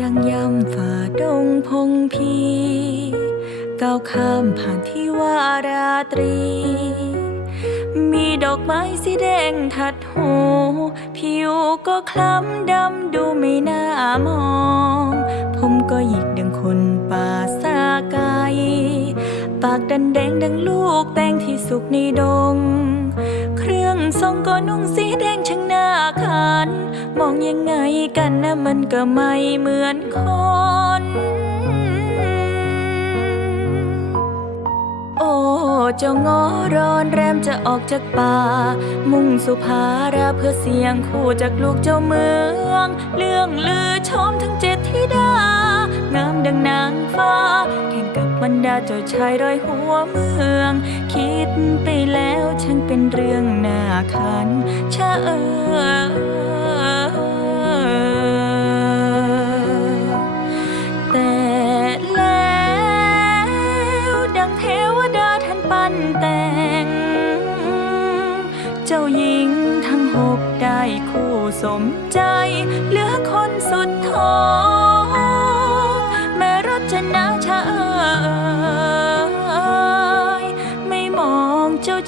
ย่ำฝ่าดงพงพีก้าวข้ามผ่านที่ว่าราตรี มีดอกไม้สีแดงทัดหู ผิวก็คล้ำดำดูไม่น่ามอง ผมก็หยิกดังคนป่าสาไกปากดันแดงดังลูกแป้งที่สุกในดง ทรงก็นุ่งสีแดงช่างน่าขันมองยังไงกันนะมันก็ไม่เหมือนคน โอ้เจ้างอร้อนแรมจะออกจากป่า มุ่งสุภาราเพื่อเสียงคู่จากลูกเจ้าเมือง เรื่องลือชมทั้งเจ็ดธิดา งามดังนางฟ้า แข่งกับบรรดาเจ้าชายร้อยหัวเมืองคิด ไปแล้วช่างเป็นเรื่องน่าขันชะเออแต่แล้วดังเทวดาท่านปั้นแต่ง เจ้าหญิงทั้งหกได้คู่สมใจ เหลือคนสุดท้องแม่รจนาชา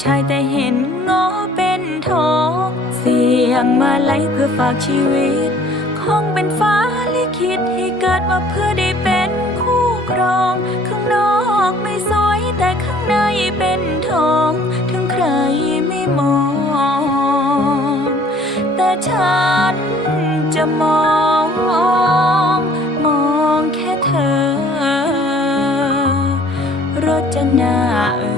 ชายแต่เห็นงอเป็นทอง เสียงมาไลยเพื่อฝากชีวิต คงเป็นฟ้าลิขิตให้เกิดมาเพื่อได้เป็นคู่ครอง ข้างนอกไม่สวยแต่ข้างในเป็นทอง ถึงใครไม่มอง แต่ฉันจะมองมองแค่เธอรจนาเออเอ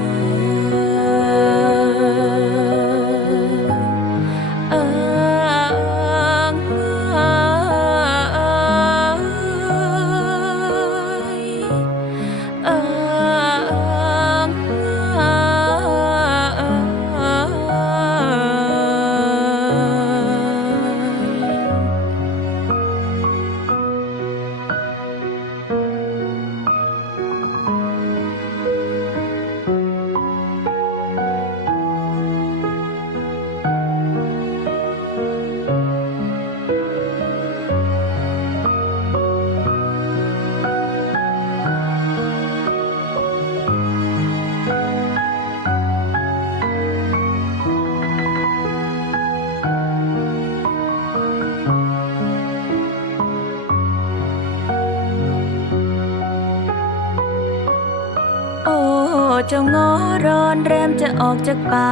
เจ้างอร้อนแรมจะออกจากป่า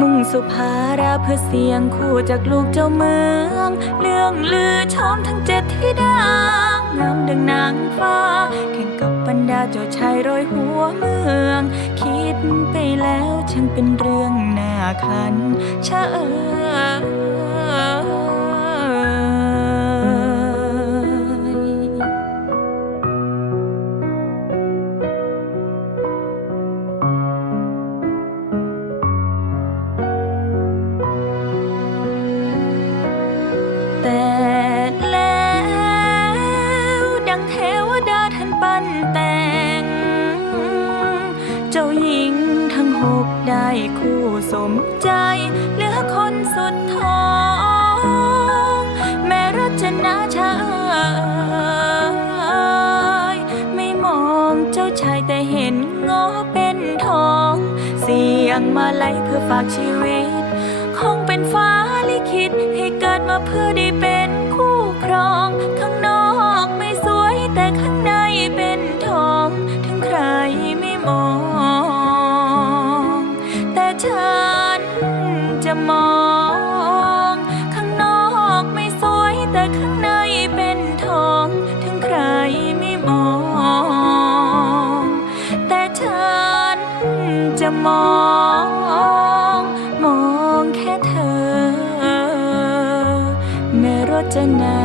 มุ่งสุภาราเพื่อเสียงคู่จากลูกเจ้าเมือง เรื่องลือชมทั้งเจ็ดที่ดางงามดังนางฟ้า แข่งกับบรรดาเจ้าชายรอยหัวเมือง คิดไปแล้วช่างเป็นเรื่องน่าขันชะเออ หญิงทั้งหกได้คู่สมใจ เหลือคนสุดท้อง แม่รจนาชายไม่มองเจ้าชายแต่เห็นงอเป็นทอง เสียงมาไลยเพื่อฝากชีวิต คงเป็นฟ้าลิขิตให้เกิดมาเพื่อได้เป็นคู่ครองข้าง อ